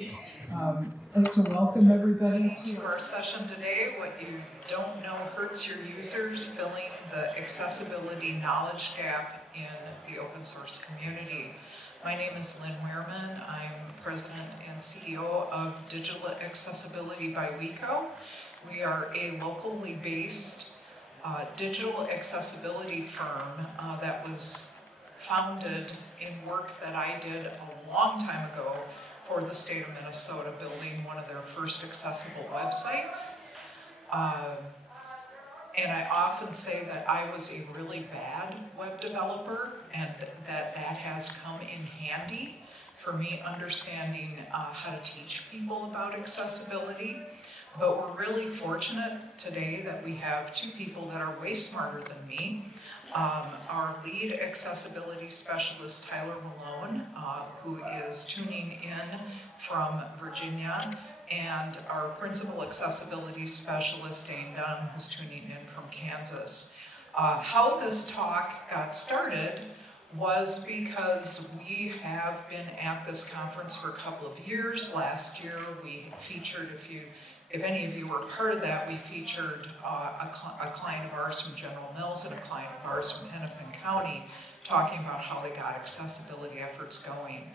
I'd like to welcome everybody to our session today. What you don't know hurts your users, filling the accessibility knowledge gap in the open source community. My name is Lynn Wehrman. I'm President and CEO of Digital Accessibility by WeCo. We are a locally based digital accessibility firm that was founded in work that I did a long time ago for the state of Minnesota, building one of their first accessible websites. And I often say that I was a really bad web developer, and that has come in handy for me understanding how to teach people about accessibility. But we're really fortunate today that we have two people that are way smarter than me. Our lead accessibility specialist, Tyler Malone, who is tuning in from Virginia, and our principal accessibility specialist, Dane Dunn, who's tuning in from Kansas. How this talk got started was because we have been at this conference for a couple of years. Last year we featured, if any of you were part of that, we featured a client of ours from General Mills and a client of ours from Hennepin County talking about how they got accessibility efforts going.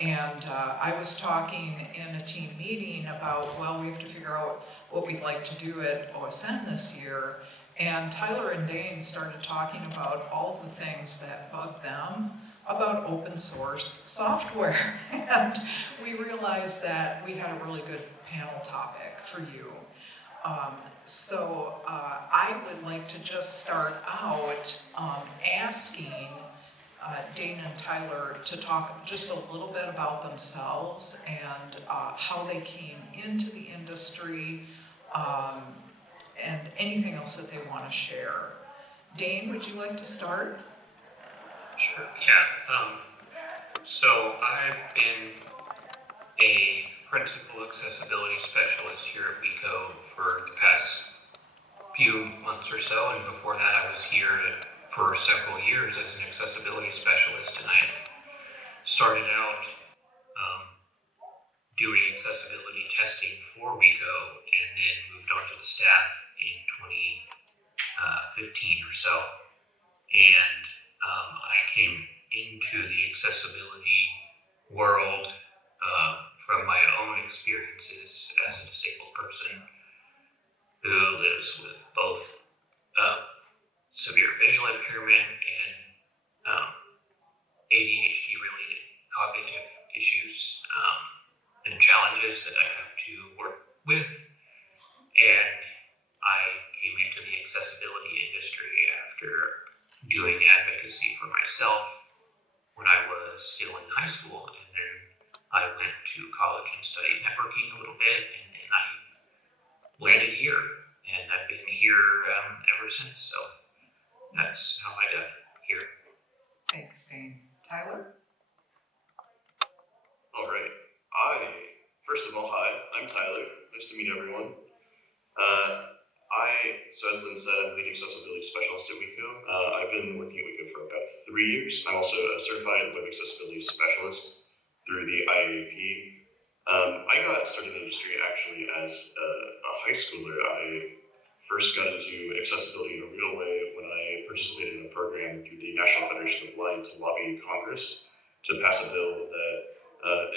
And I was talking in a team meeting about, well, we have to figure out what we'd like to do at OSN this year. And Tyler and Dane started talking about all of the things that bug them about open source software. And we realized that we had a really good panel topic for you. So I would like to just start out asking Dane and Tyler to talk just a little bit about themselves and how they came into the industry, and anything else that they want to share. Dane, would you like to start? Sure, yeah. So I've been a principal accessibility specialist here at WeCo for the past few months or so, and before that I was here for several years as an accessibility specialist, and I started out doing accessibility testing for WeCo and then moved on to the staff in 2015 or so. And I came into the accessibility world from my own experiences as a disabled person who lives with both severe visual impairment and ADHD-related cognitive issues and challenges that I have to work with. And I came into the accessibility industry after doing advocacy for myself when I was still in high school, and then I went to college and studied networking a little bit, and then I landed here, and I've been here ever since, so that's how I got here. Thanks, Dane. Tyler? All right. First of all, hi, I'm Tyler. Nice to meet everyone. So as Lynn said, I'm lead accessibility specialist at WeCo. I've been working at WeCo for about 3 years. I'm also a certified web accessibility specialist through the IAAP. I got started in the industry actually as a high schooler. I first got into accessibility in a real way when I participated in a program through the National Federation of the Blind to lobby Congress to pass a bill that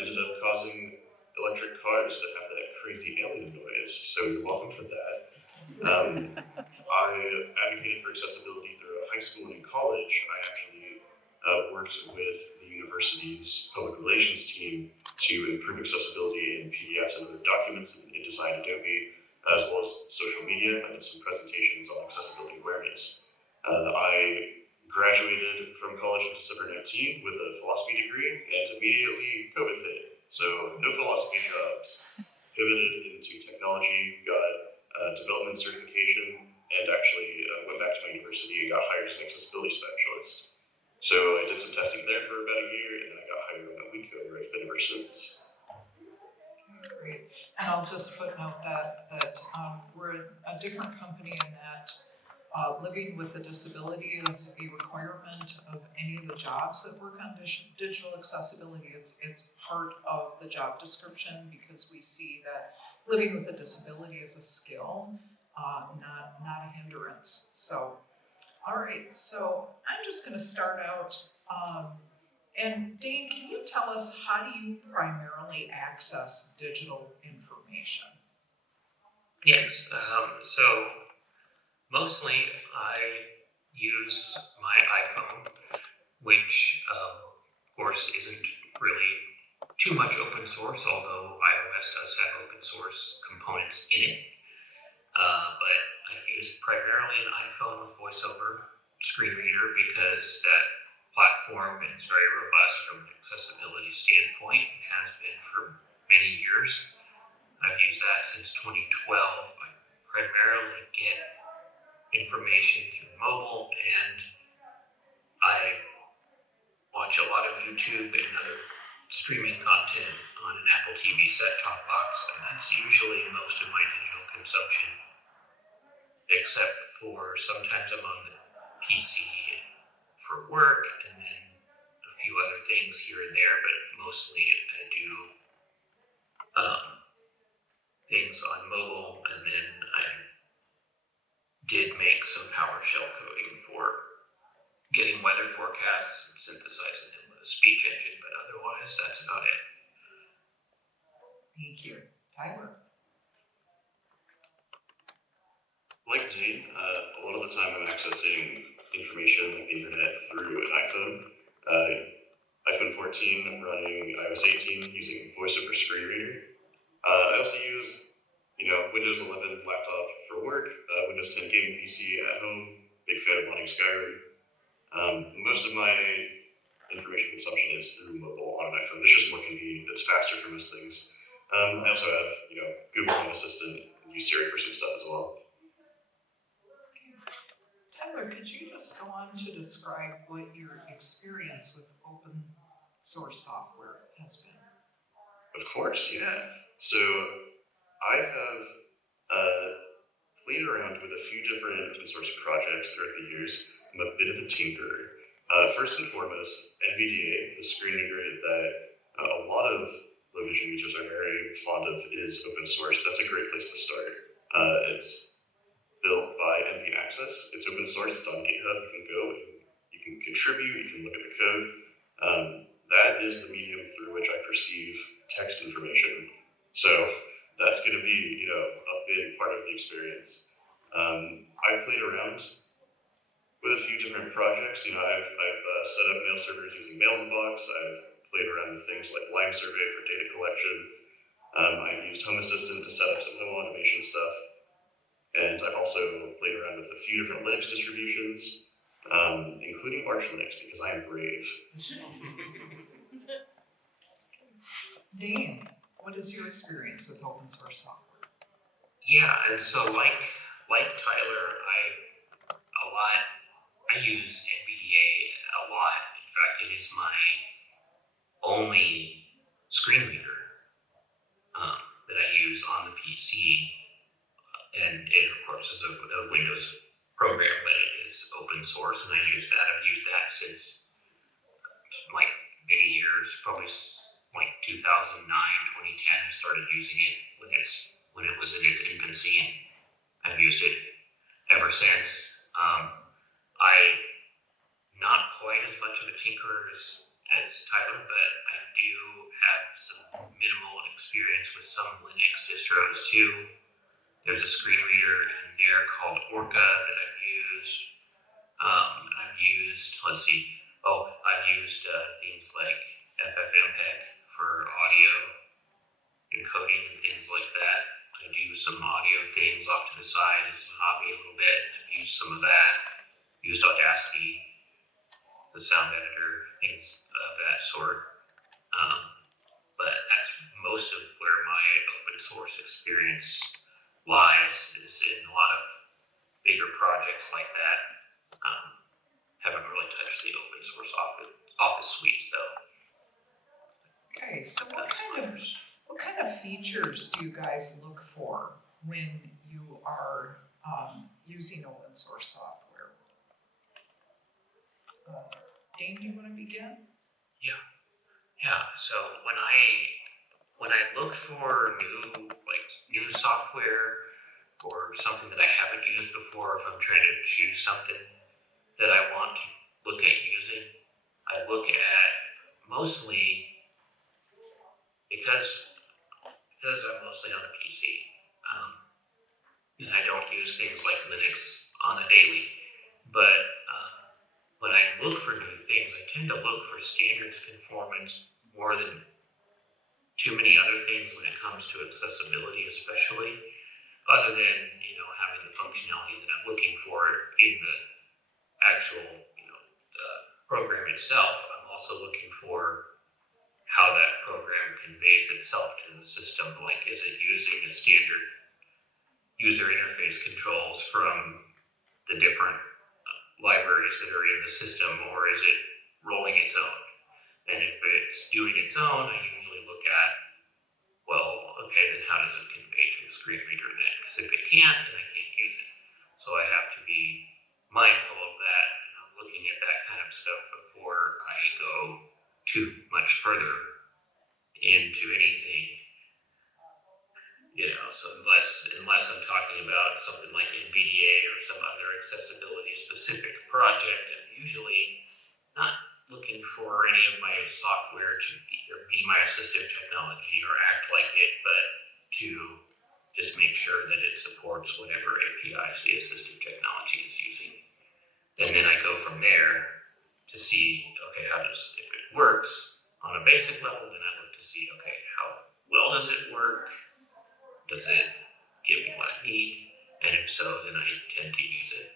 ended up causing electric cars to have that crazy alien noise. So you're welcome for that. I advocated for accessibility through high school and in college. I actually worked with the university's public relations team to improve accessibility in PDFs and other documents in InDesign Adobe, as well as social media. I did some presentations on accessibility awareness. I graduated from college in December 19 with a philosophy degree, and immediately COVID hit. So no philosophy jobs. Pivoted into technology, got development certification, and actually went back to my university and got hired as an accessibility specialist. So I did some testing there for about a year, and then I got hired on at WeCo, where I've been ever since. Great. And I'll just footnote that we're a different company in that living with a disability is a requirement of any of the jobs that work on digital accessibility. It's part of the job description because we see that living with a disability is a skill, not a hindrance. So, all right, so I'm just going to start out. And Dane, can you tell us how do you primarily access digital information? Yes. So mostly I use my iPhone, which of course isn't really too much open source, although iOS does have open source components in it. But I use primarily an iPhone with VoiceOver screen reader because that platform is very robust from an accessibility standpoint and has been for many years. I've used that since 2012. I primarily get information through mobile, and I watch a lot of YouTube and other streaming content on an Apple TV set-top box, and that's usually most of my digital consumption, except for sometimes I'm on the PC for work, and then a few other things here and there, but mostly I do things on mobile, and then I did make some PowerShell coding for getting weather forecasts and synthesizing them with a speech engine, but otherwise that's about it. Thank you. Tyler? Like Jane, a lot of the time I'm accessing information like the internet through an iPhone. iPhone 14 running iOS 18 using VoiceOver screen reader. I also use, Windows 11 laptop for work, Windows 10 gaming PC at home. Big fan of playing Skyrim. Most of my information consumption is through mobile on an iPhone. It's just more convenient. It's faster for most things. I also have, Google Home Assistant and use Siri for some stuff as well. Tyler, could you just go on to describe what your experience with open source software has been? Of course, yeah. So I have played around with a few different open source projects throughout the years. I'm a bit of a tinkerer. First and foremost, NVDA, the screen reader that a lot of low vision users are very fond of, is open source. That's a great place to start. It's built by NV Access. It's open source. It's on GitHub. You can go and you can contribute. You can look at the code. That is the medium through which I perceive text information. So that's going to be, a big part of the experience. I've played around with a few different projects. I've set up mail servers using Mailbox. I've played around with things like Lime Survey for data collection. I've used Home Assistant to set up some home automation stuff. And I've also played around with a few different Linux distributions, including Arch Linux, because I am brave. Dane, what is your experience with open source software? Yeah, and so like Tyler, I use NVDA a lot. In fact, it is my only screen reader that I use on the PC. And it, of course, is a Windows program, but it is open source, and I use that. I've used that since like many years, probably like 2009, 2010. I started using it when it was in its infancy, and I've used it ever since. I'm not quite as much of a tinkerer as Tyler, but I do have some minimal experience with some Linux distros too. There's a screen reader in there called Orca that I've used. I've used things like FFmpeg for audio encoding and things like that. I do some audio things off to the side as a hobby a little bit. I've used some of that. Used Audacity, the sound editor, things of that sort. But that's most of where my open source experience lies, is in a lot of bigger projects like that. Haven't really touched the open source office suites though. Okay, so what kind of features do you guys look for when you are using open source software? Dane, do you want to begin? Yeah. So when I look for new software or something that I haven't used before, if I'm trying to choose something that I want to look at using, I look at mostly because I'm mostly on a PC, um, and I don't use things like Linux on a daily. But when I look for new things, I tend to look for standards conformance more than too many other things when it comes to accessibility, especially other than having the functionality that I'm looking for in the actual program itself. I'm also looking for how that program conveys itself to the system. Like, is it using the standard user interface controls from the different libraries that are in the system, or is it rolling its own? And if it's doing its own, I usually look at, well, okay, then how does it convey to a screen reader then? Because if it can't, then I can't use it. So I have to be mindful of that, and I'm looking at that kind of stuff before I go too much further into anything. So unless I'm talking about something like NVDA or some other accessibility specific project, I'm usually not looking for any of my software to either be my assistive technology or act like it, but to just make sure that it supports whatever APIs the assistive technology is using. And then I go from there to see, okay, if it works on a basic level, then I look to see, okay, how well does it work? Does it give me what I need? And if so, then I tend to use it.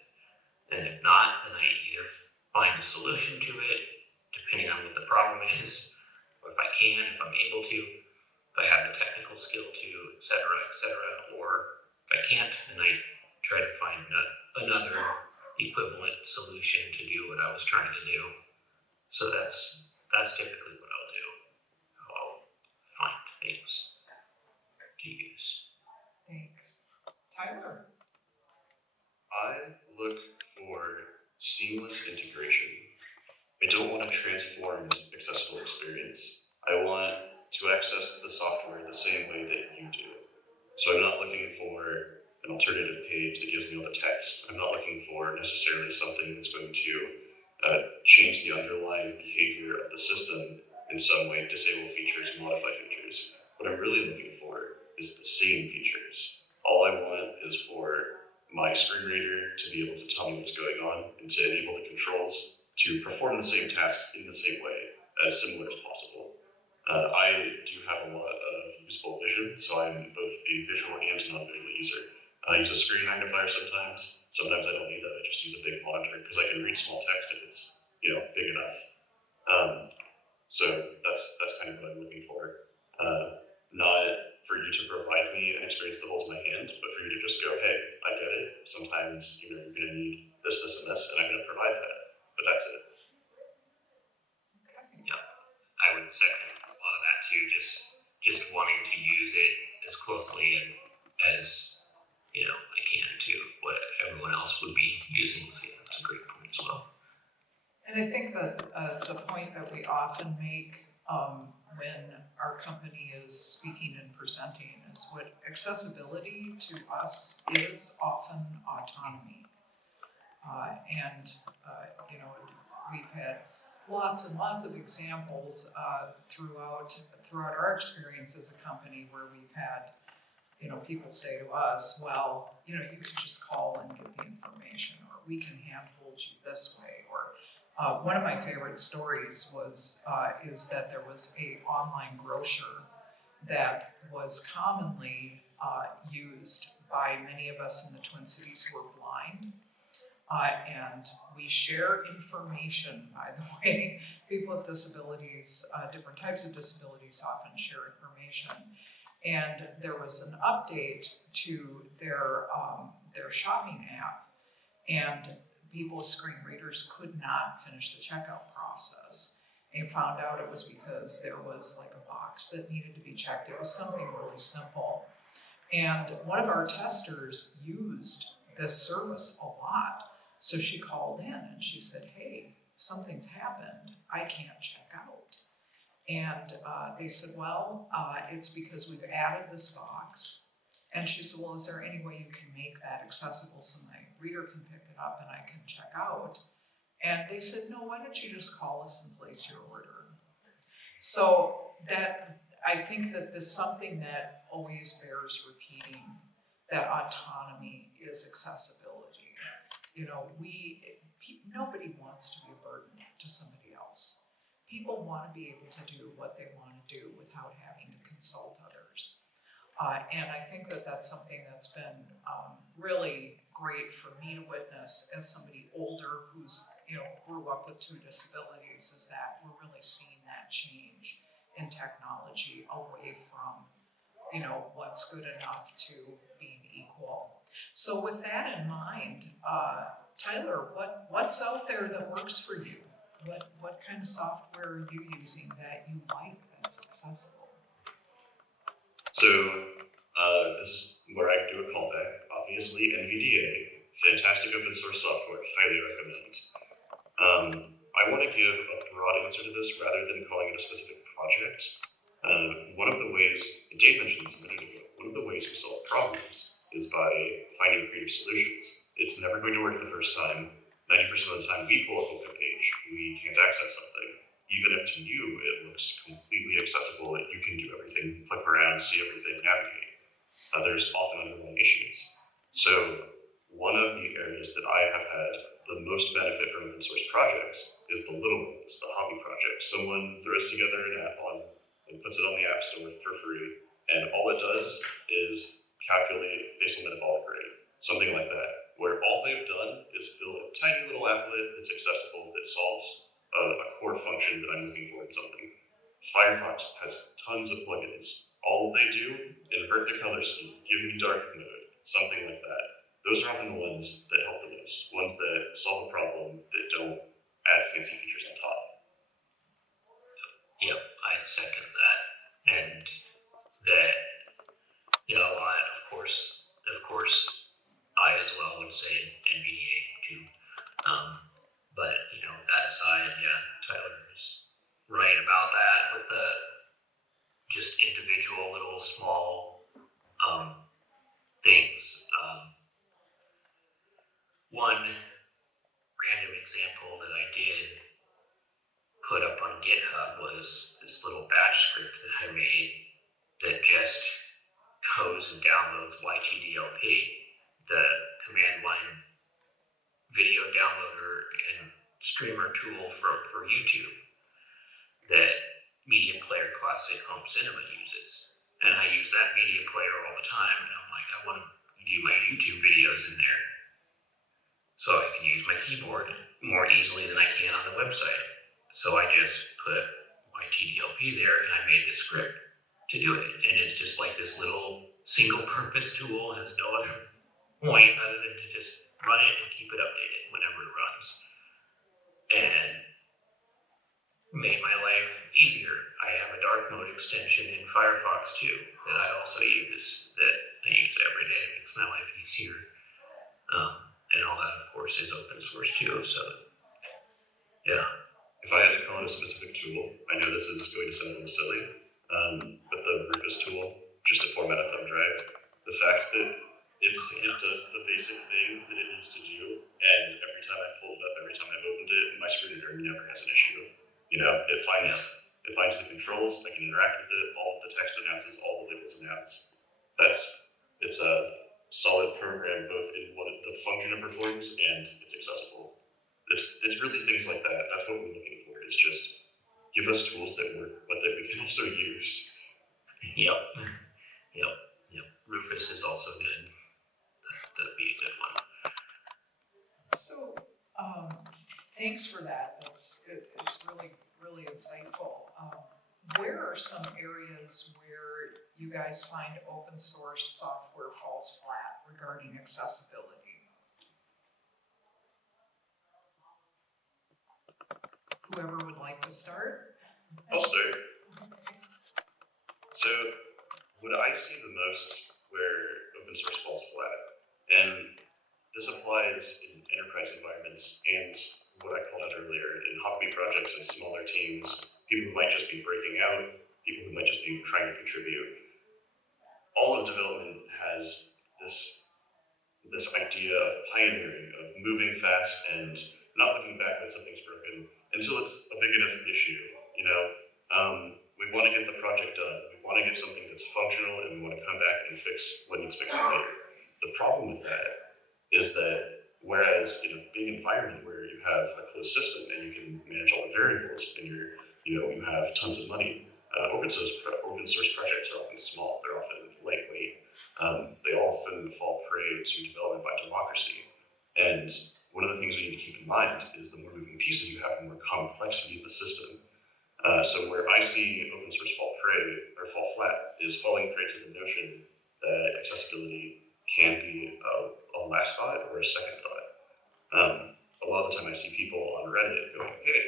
And if not, then I either find a solution to it, depending on what the problem is, or if I'm able to, if I have the technical skill to, et cetera, or if I can't, then I try to find another equivalent solution to do what I was trying to do. So that's typically what I'll do. I'll find things to use. Thanks. Tyler? I look for seamless integration. I don't want a transformed accessible experience. I want to access the software the same way that you do. So I'm not looking for an alternative page that gives me all the text. I'm not looking for necessarily something that's going to change the underlying behavior of the system in some way, disable features, modify features. What I'm really looking for is the same features. All I want is for my screen reader to be able to tell me what's going on and to enable the controls to perform the same task in the same way, as similar as possible. I do have a lot of usable vision, so I'm both a visual and non-visual user. I use a screen magnifier sometimes. Sometimes I don't need that. I just use a big monitor because I can read small text if it's big enough. So that's kind of what I'm looking for. Not for you to provide me an experience that holds my hand, but for you to just go, hey, I get it. Sometimes you're going to need this, and this, and I'm going to provide that. But that's it. Yeah, I would second a lot of that too. Just wanting to use it as closely and as I can to what everyone else would be using. So yeah, that's a great point as well. And I think that it's a point that we often make when our company is speaking and presenting is what accessibility to us is often autonomy. We've had lots and lots of examples throughout our experience as a company where we've had people say to us, well, you can just call and get the information, or we can handhold you this way. Or one of my favorite stories is that there was a online grocer that was commonly used by many of us in the Twin Cities who are blind. And we share information, by the way. People with disabilities, different types of disabilities often share information. And there was an update to their shopping app, and people with screen readers could not finish the checkout process. And found out it was because there was like a box that needed to be checked. It was something really simple. And one of our testers used this service a lot. So she called in and she said, hey, something's happened, I can't check out. And they said, well, it's because we've added this box. And she said, well, is there any way you can make that accessible so my reader can pick it up and I can check out? And they said, no, why don't you just call us and place your order? So that, I think that this is something that always bears repeating, that autonomy is accessibility. You know, nobody wants to be a burden to somebody else. People want to be able to do what they want to do without having to consult others. And I think that that's something that's been really great for me to witness as somebody older who's, grew up with 2 disabilities, is that we're really seeing that change in technology away from, what's good enough to being equal. So with that in mind, Tyler, what's out there that works for you? What kind of software are you using that you like that's accessible? So this is where I do a callback. Obviously, NVDA, fantastic open source software, highly recommend. I want to give a broad answer to this rather than calling it a specific project. One of the ways, Dave mentioned this a minute ago, one of the ways we solve problems is by finding creative solutions. It's never going to work the first time. 90% of the time we pull up a web page, we can't access something. Even if to you it looks completely accessible, that you can do everything, click around, see everything, navigate. There's often underlying issues. So one of the areas that I have had the most benefit from open source projects is the little ones, the hobby projects. Someone throws together an app and puts it on the App Store for free, and all it does is calculate basal metabolic rate, something like that, where all they've done is build a tiny little applet that's accessible, that solves a core function that I'm looking for in something. Firefox has tons of plugins. All they do, invert the color scheme, give me dark mode, something like that. Those are often the ones that help the most, ones that solve a problem that don't add fancy features on top. Yep, I'd second that. And that, of course, I as well would say NVDA too. But, that aside, yeah, Tyler is right about that with the just individual little small things. One random example that I did put up on GitHub was this little batch script that I made that just goes and downloads YTDLP, the command line video downloader and streamer tool for YouTube that Media Player Classic Home Cinema uses. And I use that media player all the time, and I'm like, I want to view my YouTube videos in there so I can use my keyboard more easily than I can on the website. So I just put YTDLP there, and I made the script to do it. And it's just like this little single-purpose tool, has no other point other than to just run it and keep it updated whenever it runs. And made my life easier. I have a dark mode extension in Firefox too that I also use, that I use every day. It makes my life easier. And all that, of course, is open source too. So, yeah. If I had to call it a specific tool, I know this is going to sound a little silly, but the Rufus tool, just to format a thumb drive, the fact that it does the basic thing that it needs to do, and every time I pull it up, every time I've opened it, my screen reader never has an issue. It finds the controls, I can interact with it, all of the text announces, all the labels announce. It's a solid program, both in what the function it performs and it's accessible. It's really things like that. That's what we're looking for, is just give us tools that work, but that we can also use. Yep. Rufus is also good. That'd be a good one. So, thanks for that. It's really, really insightful. Where are some areas where you guys find open source software falls flat regarding accessibility? Whoever would like to start? I'll start. So, what I see the most where open source falls flat, and this applies in enterprise environments and what I called out earlier, in hobby projects and smaller teams, people who might just be breaking out, people who might just be trying to contribute. All of development has this idea of pioneering, of moving fast and not looking back when something's broken until it's a big enough issue. You know, we want to get the project done. We want to get something that's functional, and we want to come back and fix what needs fixed later. The problem with that is that whereas in a big environment where you have a closed system and you can manage all the variables and you have tons of money, open source projects are often small. They're often lightweight. They often fall prey to development by democracy. And one of the things we need to keep in mind is the more moving pieces you have, the more complexity of the system. So where I see open source fall flat is falling prey to the notion that accessibility can be a last thought or a second thought. A lot of the time I see people on Reddit going, hey,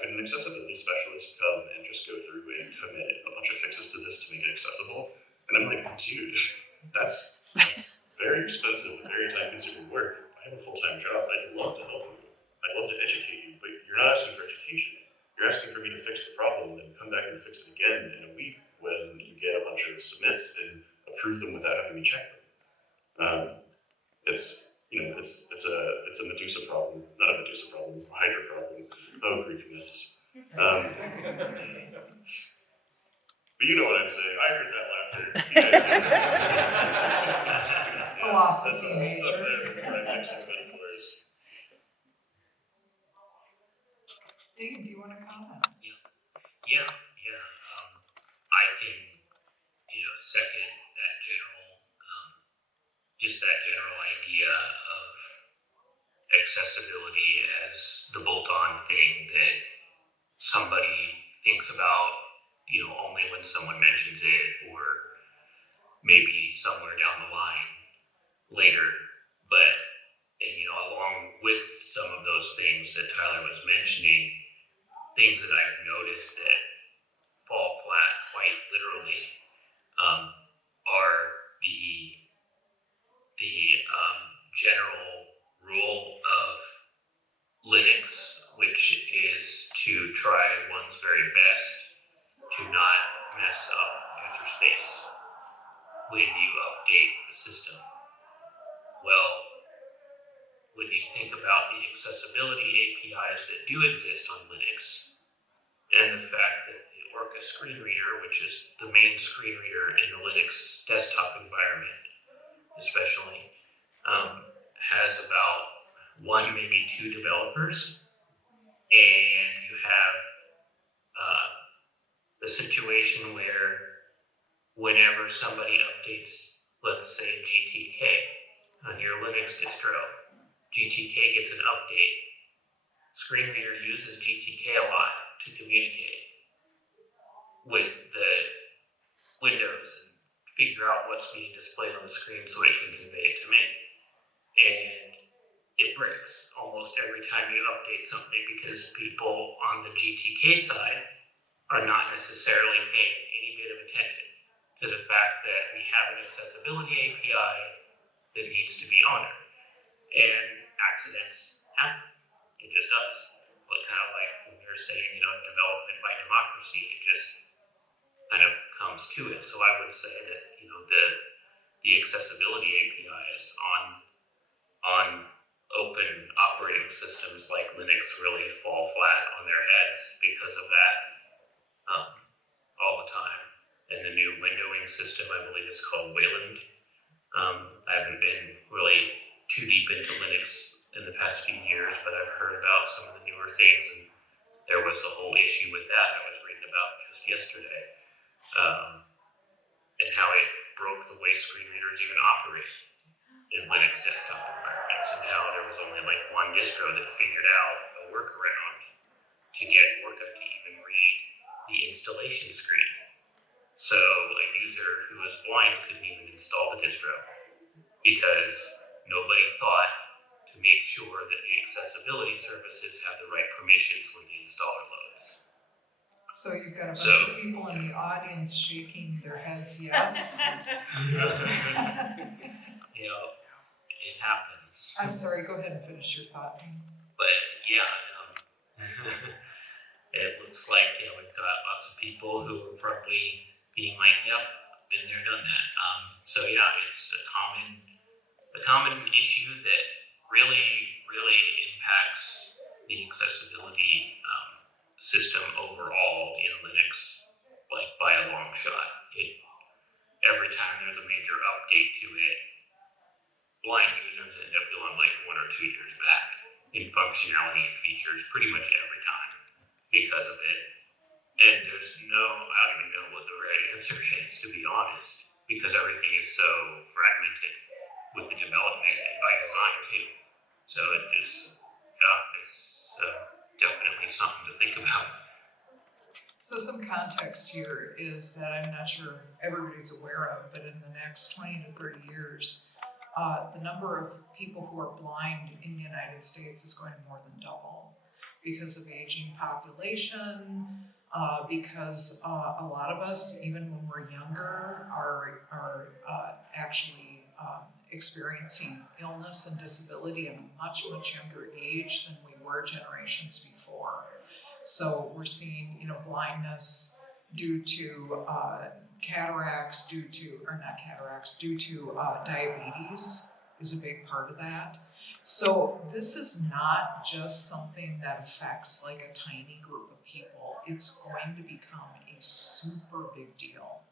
could an accessibility specialist come and just go through and commit a bunch of fixes to this to make it accessible? And I'm like, dude, that's very expensive, very time-consuming work. I have a full-time job. I'd love to help you. I'd love to educate you, but you're not asking for education. You're asking for me to fix the problem and then come back and fix it again in a week when you get a bunch of submits and approve them without having me check them. It's a Medusa problem, not a Medusa problem, a Hydra problem. Oh, Greek myths. But you know what I'm saying. I heard that laughter. Philosophy That's major. right next to metaphors. Dean, do you want to comment? Yeah. I can, second that general idea of accessibility as the bolt-on thing that somebody thinks about, only when someone mentions it, or maybe somewhere down the line later. But, along with some of those things that Tyler was mentioning, things that I've noticed that fall flat quite literally are the general rule of Linux, which is to try one's very best to not mess up user space when you update the system. Well, when you think about the accessibility APIs that do exist on Linux, and the fact that the Orca screen reader, which is the main screen reader in the Linux desktop environment, especially, has about 1, maybe 2 developers, and you have the situation where whenever somebody updates, let's say GTK on your Linux distro, GTK gets an update. Screen reader uses GTK a lot to communicate with the Windows and figure out what's being displayed on the screen so it can convey it to me. And it breaks almost every time you update something because people on the GTK side are not necessarily paying any bit of attention to the fact that we have an accessibility API that needs to be honored. And accidents happen. It just does. But kind of like when you're saying, development by democracy, it just kind of comes to it. So I would say that, the accessibility APIs on open operating systems like Linux really fall flat on their heads because of that all the time. And the new windowing system, I believe it's called Wayland. I haven't been really too deep into Linux in the past few years, but I've heard about some of the newer things, and there was a whole issue with that I was reading about just yesterday, and how it broke the way screen readers even operate in Linux desktop environments, and how there was only like one distro that figured out a workaround to get Orca to even read the installation screen. So a user who was blind couldn't even install the distro because nobody thought to make sure that the accessibility services have the right permissions when the installer loads. So you've got a bunch of people in the audience shaking their heads yes. It happens. I'm sorry, go ahead and finish your thought. But yeah, it looks like we've got lots of people who are probably being like, "Yep, been there, done that." So yeah, it's a common issue that really impacts the accessibility system overall in Linux, like by a long shot. Every time there's a major update to it, blind users end up going like 1 or 2 years back in functionality and features pretty much every time because of it. And I don't even know what the right answer is, to be honest, because everything is so fragmented with the development and by design too. So it's definitely something to think about. So some context here is that I'm not sure everybody's aware of, but in the next 20 to 30 years, the number of people who are blind in the United States is going to more than double because of aging population, because a lot of us, even when we're younger, are actually experiencing illness and disability at a much younger age than we were generations before. So we're seeing, blindness due to cataracts, due to diabetes is a big part of that. So this is not just something that affects like a tiny group of people. It's going to become a super big deal.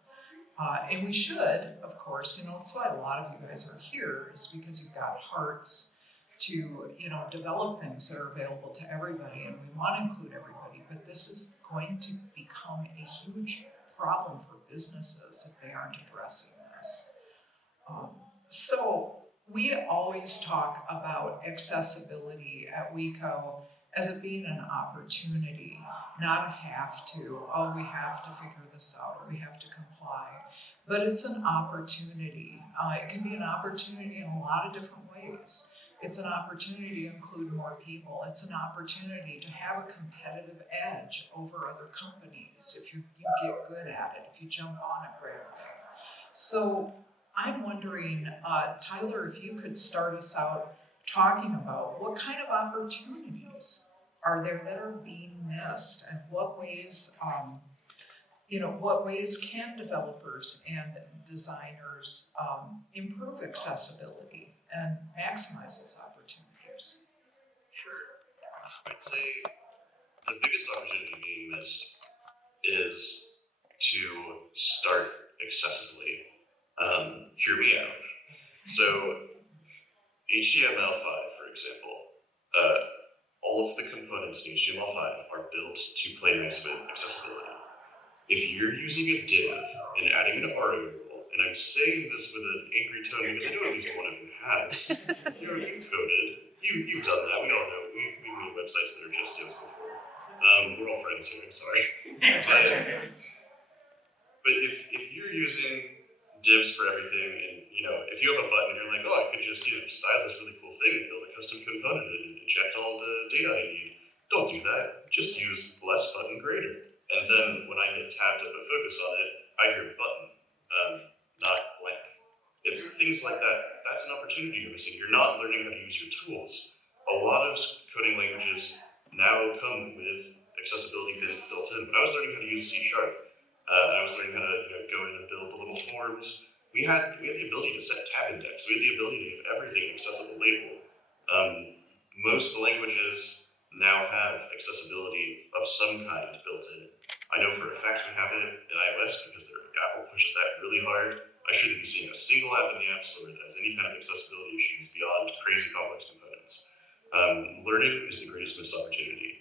And we should, of course, that's why a lot of you guys are here, is because you've got hearts to, develop things that are available to everybody, and we want to include everybody, but this is going to become a huge problem for businesses if they aren't addressing this. So we always talk about accessibility at WeCo as it being an opportunity, not a have to, we have to figure this out, or we have to comply. But it's an opportunity. It can be an opportunity in a lot of different ways. It's an opportunity to include more people. It's an opportunity to have a competitive edge over other companies if you get good at it, if you jump on it right away. So I'm wondering, Tyler, if you could start us out talking about what kind of opportunities are there that are being missed, and what ways can developers and designers improve accessibility and maximize those opportunities? Sure. I'd say the biggest opportunity being missed is to start accessibly. Hear me out. So HTML5, for example, all of the components in HTML5 are built to play nice with accessibility. If you're using a div and adding an ARIA rule, and I'm saying this with an angry tone because I know at least one of you has, you've coded, you've done that, we all know, we've made websites that are just divs before. We're all friends here, I'm sorry. But if you're using divs for everything, and if you have a button and you're like, I could just style this really cool thing and build a custom component and inject all the data I need, don't do that. Just use less button greater. And then when I hit tab to put focus on it, I hear button, not blank. It's things like that. That's an opportunity you're missing. You're not learning how to use your tools. A lot of coding languages now come with accessibility built in. When I was learning how to use C#, I was learning how to go in and build the little forms. We had the ability to set tab index. We had the ability to give everything accessible label. Most languages now have accessibility of some kind built in. I know for a fact we have it in iOS because Apple pushes that really hard. I shouldn't be seeing a single app in the App Store that has any kind of accessibility issues beyond crazy complex components. Learning is the greatest missed opportunity.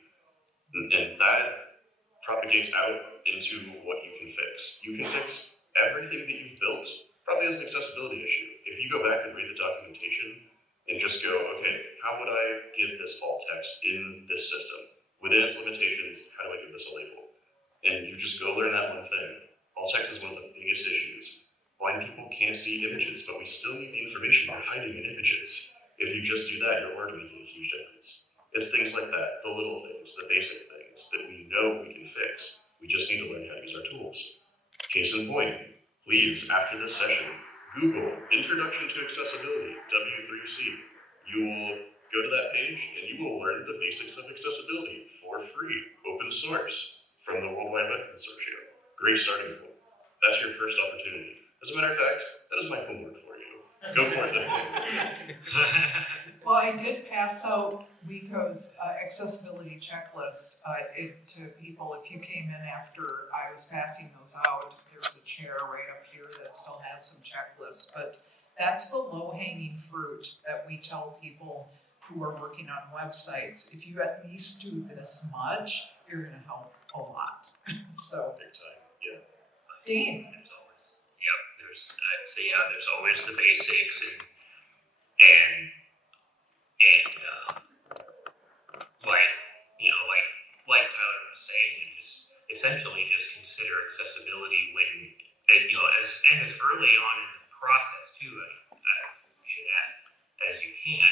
And that propagates out into what you can fix. You can fix everything that you've built probably as an accessibility issue. If you go back and read the documentation and just go, okay, how would I give this alt text in this system? Within its limitations, how do I give this a label? And you just go learn that one thing. Alt text is one of the biggest issues. Blind people can't see images, but we still need the information they're hiding in images. If you just do that, you're already making a huge difference. It's things like that, the little things, the basic things that we know we can fix. We just need to learn how to use our tools. Case in point, please, after this session, Google Introduction to Accessibility, W3C. You will Go to that page and you will learn the basics of accessibility for free, open source, from the World Wide Web Consortium. Great starting point. That's your first opportunity. As a matter of fact, that is my homework for you. Go for it then. Well, I did pass out WeCo's accessibility checklist to people. If you came in after I was passing those out, there's a chair right up here that still has some checklists. But that's the low-hanging fruit that we tell people who are working on websites. If you at least do this much, you're going to help a lot. So, Big time, yeah. Dean. There's always, I'd say, there's always the basics and like Tyler was saying, and just essentially just consider accessibility when, as early on in the process too, we should add, as you can.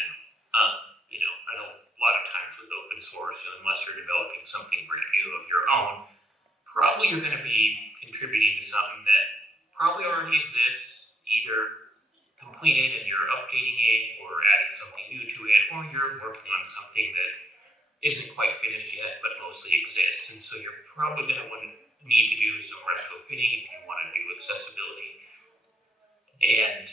I know a lot of times with open source, unless you're developing something brand new of your own, probably you're going to be contributing to something that probably already exists, either completed and you're updating it or adding something new to it, or you're working on something that isn't quite finished yet but mostly exists. And so you're probably going to need to do some retrofitting if you want to do accessibility. And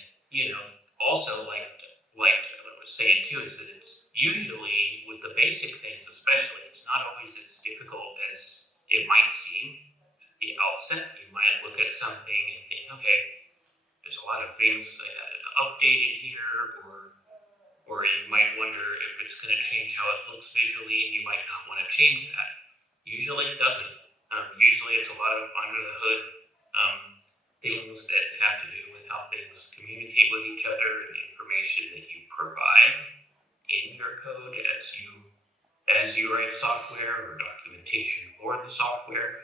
also like I was saying too, is that it's usually with the basic things especially, it's not always as difficult as it might seem at the outset. You might look at something and think, okay, there's a lot of things I had to update in here, or you might wonder if it's going to change how it looks visually, and you might not want to change that. Usually it doesn't. Usually it's a lot of under the hood things that have to do with how things communicate with each other and the information that you provide in your code as you write software or documentation for the software,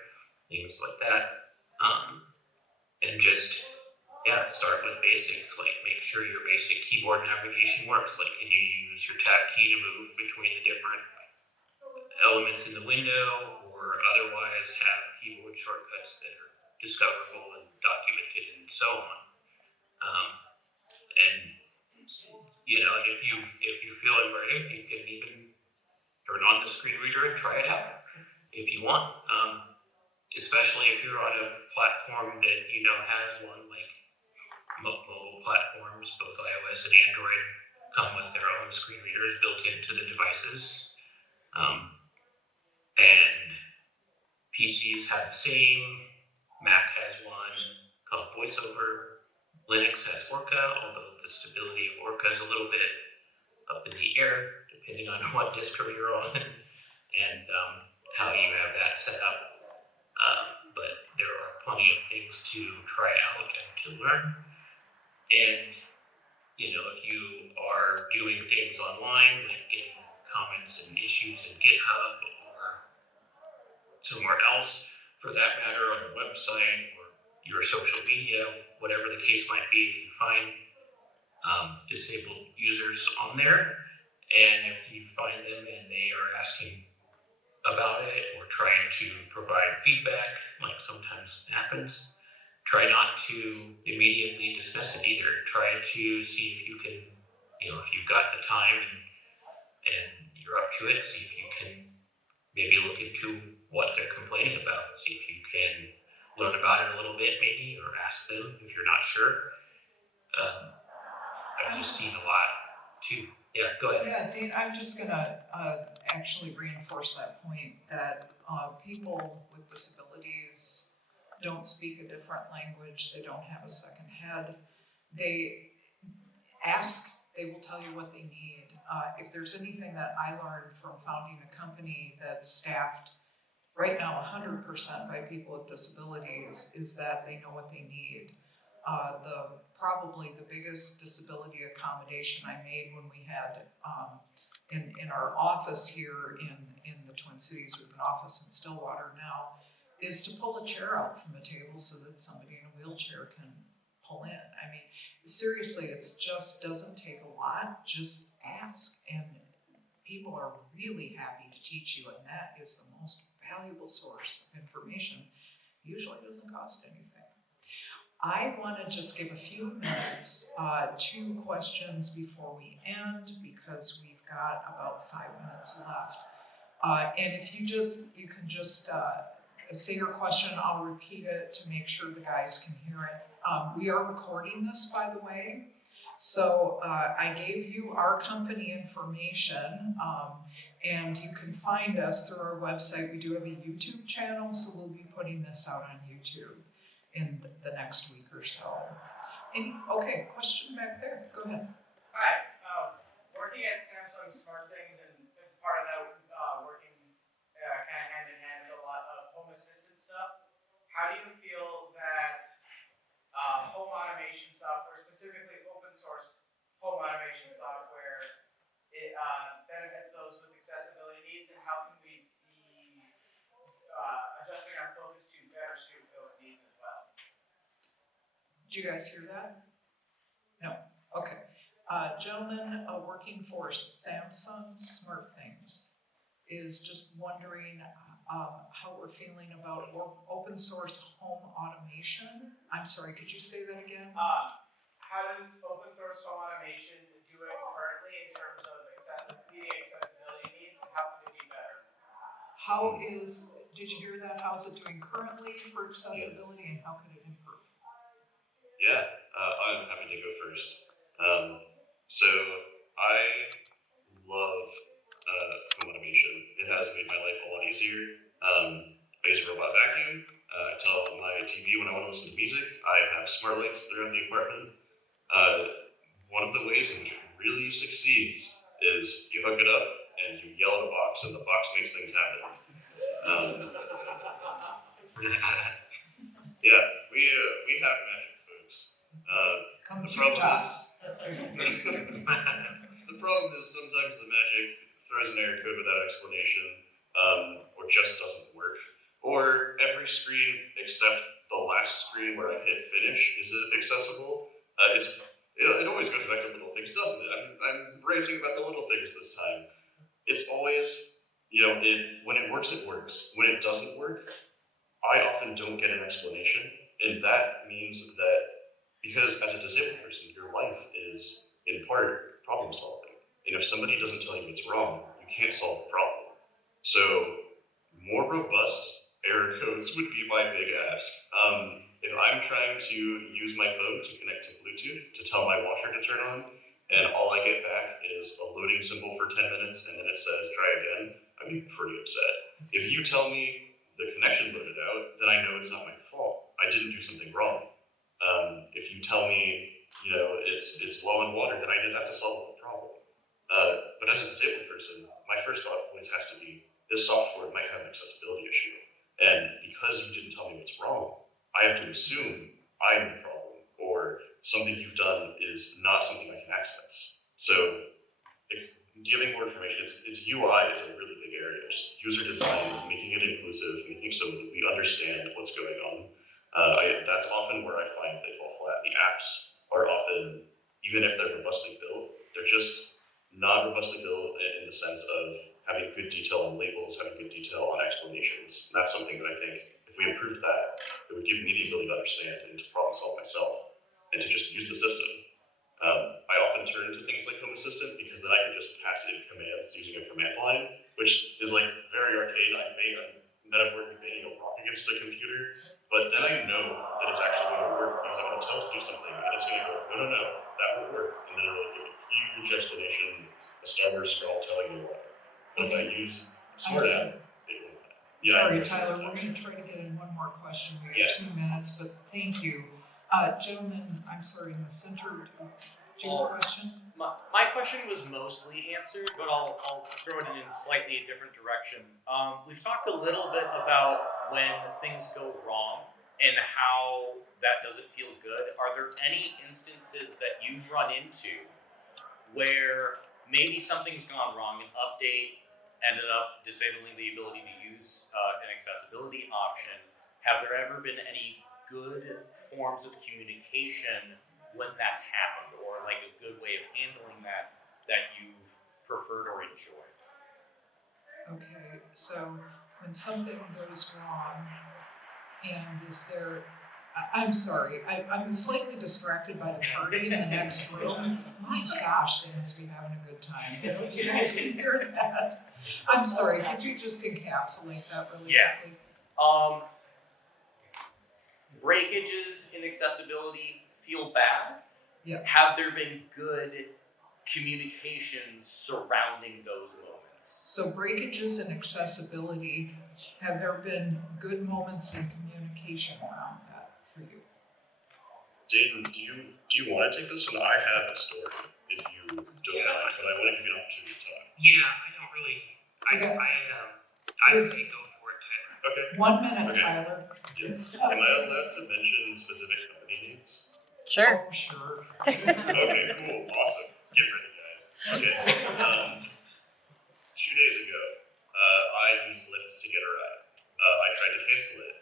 things like that. And just start with basics, like make sure your basic keyboard navigation works. Like, can you use your tab key to move between the different elements in the window, or otherwise have keyboard shortcuts that are discoverable and documented and so on. And if you feel brave, you can even turn on the screen reader and try it out if you want. Especially if you're on a platform that has one, like mobile platforms, both iOS and Android come with their own screen readers built into the devices. And PCs have the same. Mac has one called VoiceOver. Linux has Orca, although the stability of Orca is a little bit up in the air, depending on what distro you're on and how you have that set up. But there are plenty of things to try out and to learn. And, if you are doing things online, like getting comments and issues in GitHub or somewhere else, for that matter, on the website or your social media, whatever the case might be, if you find disabled users on there, and if you find them and they are asking about it or trying to provide feedback, like sometimes happens, try not to immediately dismiss it either. Try to see if you can, if you've got the time and you're up to it, see if you can maybe look into what they're complaining about, see if you can learn about it a little bit maybe, or ask them if you're not sure. I've just seen a lot too. Yeah, go ahead. Yeah, Dean, I'm just gonna actually reinforce that point that people with disabilities don't speak a different language, they don't have a second head. They will tell you what they need. If there's anything that I learned from founding a company that's staffed right now 100% by people with disabilities is that they know what they need. Probably the biggest disability accommodation I made when we had in our office here in the Twin Cities, we have an office in Stillwater now, is to pull a chair out from the table so that somebody in a wheelchair can pull in. I mean, seriously, it just doesn't take a lot, just ask, and people are really happy to teach you, and that is the most valuable source of information. Usually doesn't cost anything. I want to just give a few minutes, 2 questions before we end, because we've got about 5 minutes left. And if you can just say your question, I'll repeat it to make sure the guys can hear it. We are recording this, by the way. So I gave you our company information, and you can find us through our website. We do have a YouTube channel, so we'll be putting this out on YouTube in the next week or so. Okay, question back there, go ahead. Hi, working at Samsung Smart Things, and it's part of that working kind of hand in hand with a lot of home assistant stuff. How do you feel that home automation software, specifically open source home automation software, it benefits those with accessibility needs, and how can we be adjusting our focus to better suit those needs as well? Did you guys hear that? No, okay. Gentleman working for Samsung Smart Things is just wondering how we're feeling about open source home automation. I'm sorry, could you say that again? How does open source home automation do it currently in terms of meeting accessibility needs, and how can it be better? Did you hear that? How's it doing currently for accessibility, and how can it improve? Yeah, I'm happy to go first. So I love home automation. It has made my life a lot easier. I use a robot vacuum. I tell my TV when I want to listen to music. I have smart lights throughout the apartment. One of the ways in which it really succeeds is you hook it up and you yell at a box, and the box makes things happen. Yeah, we have magic, folks. The problem is sometimes the magic throws an error code without explanation, or just doesn't work. Or every screen except the last screen where I hit finish isn't accessible. It always goes back to little things, doesn't it? I'm ranting about the little things this time. It's always, when it works, it works. When it doesn't work, I often don't get an explanation, and that means that because as a disabled person, your life is in part problem solving. And if somebody doesn't tell you what's wrong, you can't solve the problem. So more robust error codes would be my big ask. If I'm trying to use my phone to connect to Bluetooth to tell my washer to turn on, and all I get back is a loading symbol for 10 minutes, and then it says try again, I'd be pretty upset. If you tell me the connection loaded out, then I know it's not my fault. I didn't do something wrong. If you tell me, it's low on water, then I know that's a solvable problem. But as a disabled person, my first thought always has to be, this software might have an accessibility issue. And because you didn't tell me what's wrong, I have to assume I'm the problem, or something you've done is not something I can access. So giving more information, it's UI is a really big area. Just user design, making it inclusive, making so that we understand what's going on. That's often where I find they fall flat. The apps are often, even if they're robustly built, they're just not robustly built in the sense of having good detail on labels, having good detail on explanations. And that's something that I think, if we improved that, it would give me the ability to understand and to problem solve myself, and to just use the system. I often turn to things like Home Assistant because then I can just pass in commands using a command line, which is like very arcane. I'm metaphorically banging a rock against a computer, but then I know that it's actually going to work because I'm going to tell it to do something, and it's going to go, no, that won't work, and then it'll give a huge explanation, a standard scroll telling you why. But if I use Smart App, it will not. Yeah, sorry, Tyler, we're going to try to get in one more question. We have 2 minutes, but thank you. Gentlemen, I'm sorry, in the center, do you have a question? My question was mostly answered, but I'll throw it in a slightly different direction. We've talked a little bit about when things go wrong and how that doesn't feel good. Are there any instances that you've run into where maybe something's gone wrong, an update ended up disabling the ability to use an accessibility option? Have there ever been any good forms of communication when that's happened, or like a good way of handling that you've preferred or enjoyed? Okay, so when something goes wrong, and is there I'm sorry, I'm slightly distracted by the party in the next room. My gosh, they must be having a good time. I hope you guys can hear that. I'm sorry, could you just encapsulate that really Yeah. quickly? Breakages in accessibility feel bad. Yes. Have there been good communications surrounding those moments? So breakages in accessibility, have there been good moments in communication around that for you? Dayton, do you want to take this one? I have a story, if you don't mind, but I want to give you an opportunity to talk. Yeah, I don't really. Okay. I would say go for it, Tyler. Okay. 1 minute, Okay. Tyler. Yes. Am I allowed to mention specific company names? Sure. Oh, sure. Okay, cool, awesome. Get ready, guys. Okay. 2 days ago, I used Lyft to get a ride. I tried to cancel it.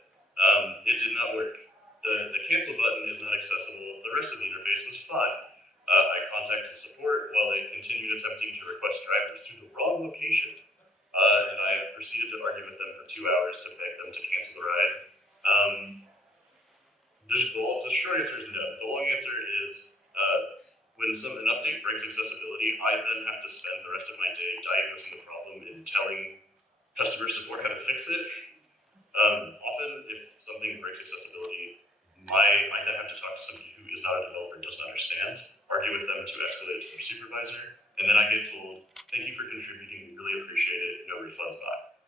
It did not work. The cancel button is not accessible. The rest of the interface was fine. I contacted support while they continued attempting to request drivers to the wrong location. And I proceeded to argue with them for 2 hours to beg them to cancel the ride. The short answer is no. The long answer is when an update breaks accessibility, I then have to spend the rest of my day diagnosing the problem and telling customer support how to fix it. Often, if something breaks accessibility, I then have to talk to somebody who is not a developer and doesn't understand, argue with them to escalate it to their supervisor, and then I get told, "Thank you for contributing, really appreciate it, no refunds,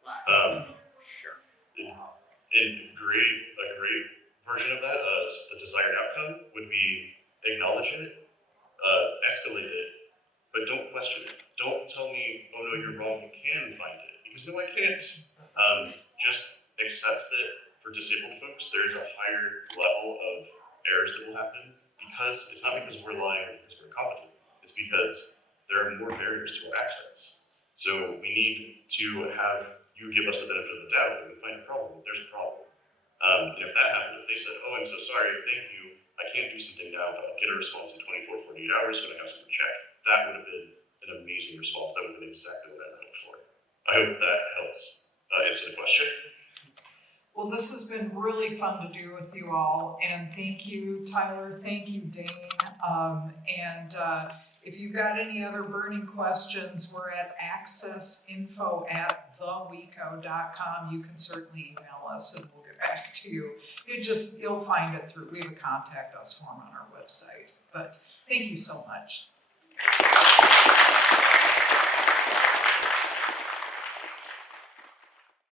bye." Sure. And a great version of that, the desired outcome would be acknowledge it, escalate it, but don't question it. Don't tell me, "Oh no, you're wrong, you can find it," because no, I can't. Just accept that for disabled folks, there's a higher level of errors that will happen because it's not because we're lying or because we're incompetent. It's because there are more barriers to our access. So we need to have you give us the benefit of the doubt when we find a problem. If there's a problem. And if that happened, if they said, "Oh, I'm so sorry, thank you, I can't do something now, but I'll get a response in 24, 48 hours when I have something checked," that would have been an amazing response. That would have been exactly what I hoped for. I hope that helps answer the question. Well, this has been really fun to do with you all, and thank you, Tyler, thank you, Dane. If you've got any other burning questions, we're at accessinfo@theweco.com. You can certainly email us and we'll get back to you. You'll find it through, we have a contact us form on our website. But thank you so much.